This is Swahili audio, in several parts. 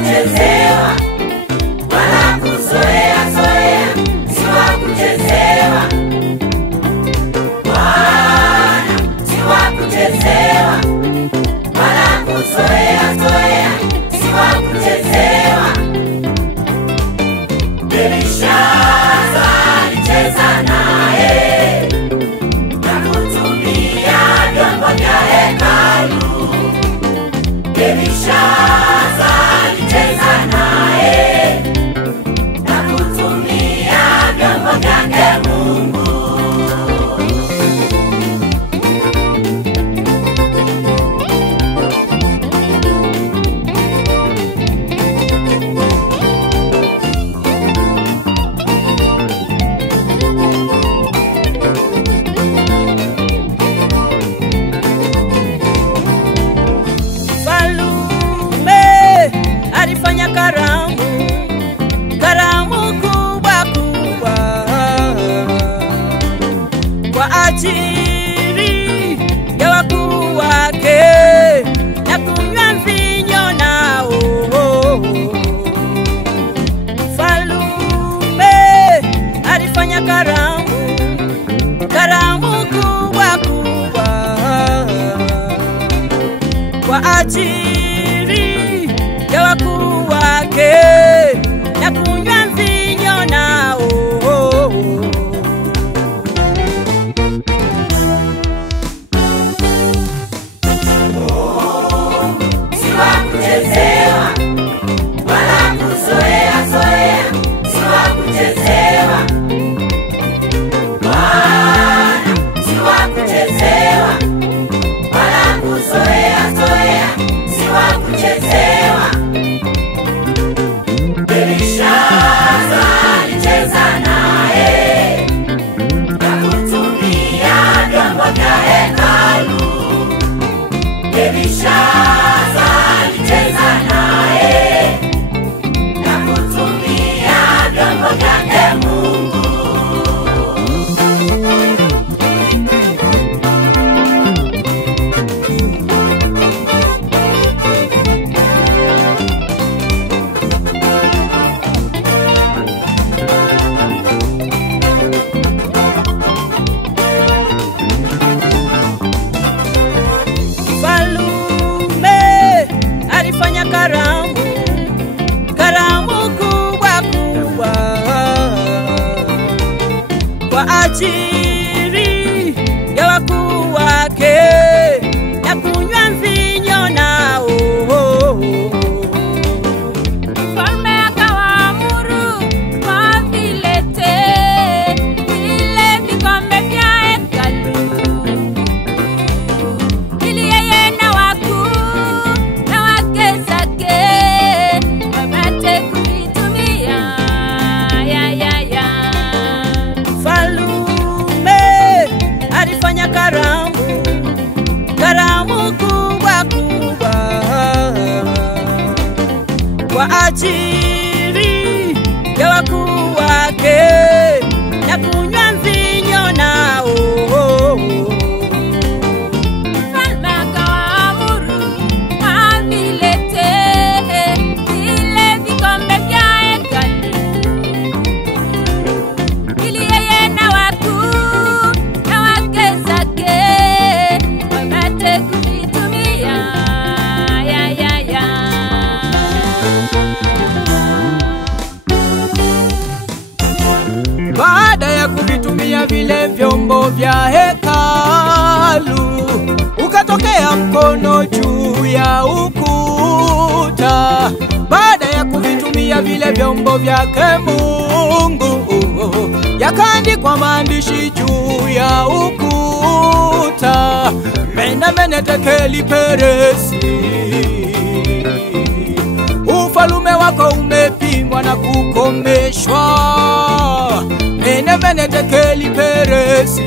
kuchezewa wala kuzoea zoea, si wa kuchezewa. Bwana si wa kuchezewa wala kuzoea zoea, si wa kuchezewa. Belishaza alicheza naye na kutumia vyombo vya hekalu. Belishaza alicheza naye na kutumia vyombo vyake Mungu. Alifanya karamu kubwa kubwa kwa ajili ya wakuu wake na kunywa mvinyo nao. Mfalme alifanya karamu kubwa kubwa kwa ajili ya wakuu wake na kunywa mvinyo nao. Si wa kuchezewa wala kuzoea zoea, si wa kuchezewa. Bwana si wa kuchezewa wala kuzoea zoea, si wa kuchezewa. Belishaza alicheza naye na kutumia vyombo vya hekalu. Belishaza alicheza naye na kutumia vyombo vyake Mungu. Alifanya karamu kubwa kubwa kwa ajili ya wakuu wake na kunywa mvinyo nao. Mfalme akawaamuru wavilete vile vikombe vya hekalu ili yeye na wakuu na wake zake wapate kuvitumia. Mfalme alifanya karamu kubwa kubwa kwa ajili ya wakuu wake na kunywa mvinyo nao. Mfalme akawaamuru wavilete vile vikombe vya hekalu ili yeye na wakuu na wake zake wapate kuvitumia. Baada ya kuvitumia vile vyombo vya hekalu, ukatokea mkono juu ya ukuta. Baada ya kuvitumia vile vyombo vyake Mungu, yakaandikwa maandishi juu ya ukuta: Mene mene tekeli peresi, ufalume wako umepimwa na kukomeshwa. Mene mene tekeli peresi,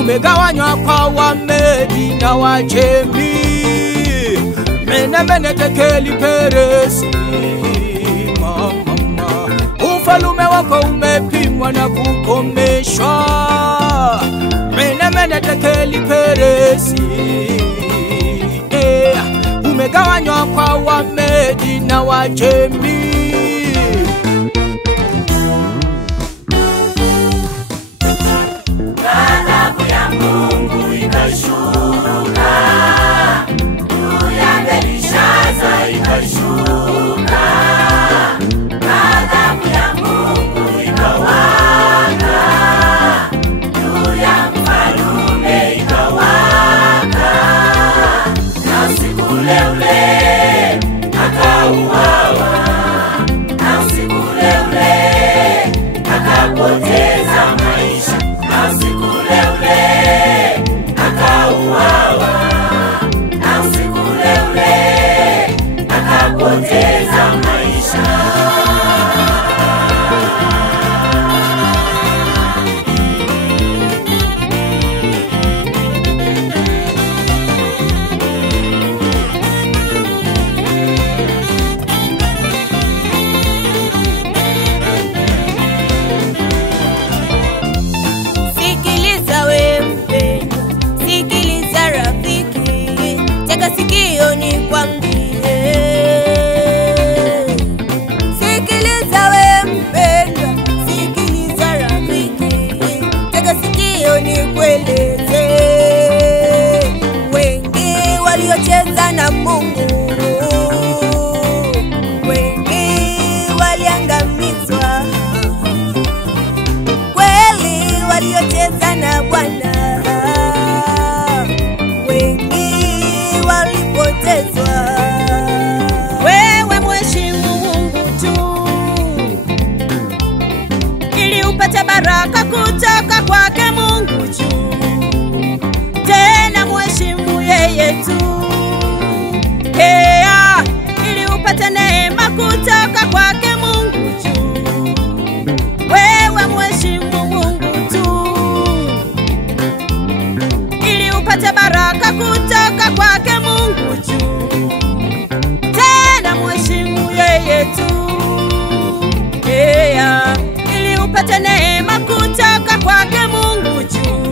umegawanywa kwa Wamedi na Wajemi. Mene mene tekeli peresi, mama, ufalume wako umepimwa na kukomeshwa. Mene mene tekeli peresi, umegawanywa kwa Wamedi na Wajemi. Ghadhabu ya Mungu ikashuka, juu ya Belishaza ikashuka. Ghadhabu ya Mungu ikawaka, juu ya mfalme ikawaka. Na usiku ule ule akauawa, na usiku ule ule akapoteza maisha. Na usiku ule ule akauawa, na usiku ule ule akapoteza maisha. Sikiliza wewe, sikiliza rafiki, tega sikio nikwambie. Sikiliza wewe mpendwa, sikiliza rafiki, tega sikio nikueleze. Wengi waliocheza na Mungu, wengi waliangamizwa. Kweli waliocheza na Bwana, wengi walipotezwa. Wewe mheshimu Mungu tu, ili upate baraka kutoka kwake Mungu juu. Tena mheshimu yeye tu, ili upate neema kutoka kwake Mungu juu. Wewe mheshimu Mungu tu, ili upate baraka kutoka kwake Mungu juu. Tena mheshimu yeye tu, ili upate neema kutoka kwake Mungu juu.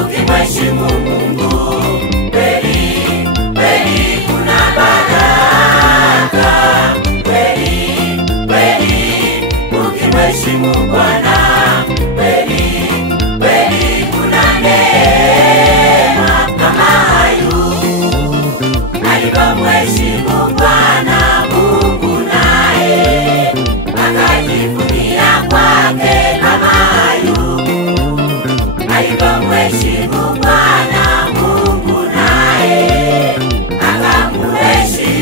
Ukimheshimu Mungu, kweli kuna baraka. Kweli ukimheshimu Bwana, kweli kuna neema. Kama Ayubu alivyomheshimu Bwana Mungu, naye akajivunia kwake. Kama Ayubu alivyomheshimu Bwana Mungu, naye akamheshimu.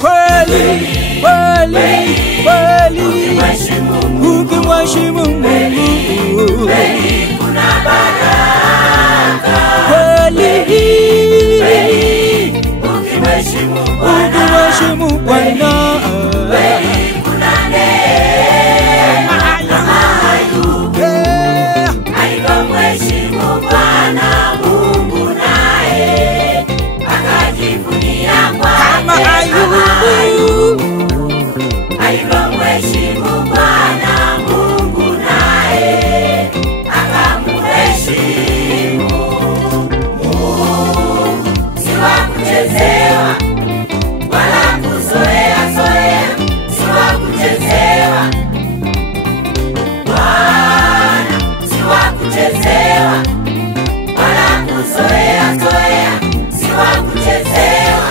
Kweli ukimheshimu Mungu, Kweli kuna baraka. kweli Ukimheshimu Bwana, kweli kuna neema. Kama Ayubu alivyomheshimu Bwana Mungu, naye akajivunia kwake. kama Ayubu alivyomheshimu Bwana Mungu, naye akamheshimu. Mungu si wa kuchezewa wala kuzoea zoea, si wa kuchezewa. Bwana si wa kuchezewa wala kuzoea zoea, si wa kuchezewa.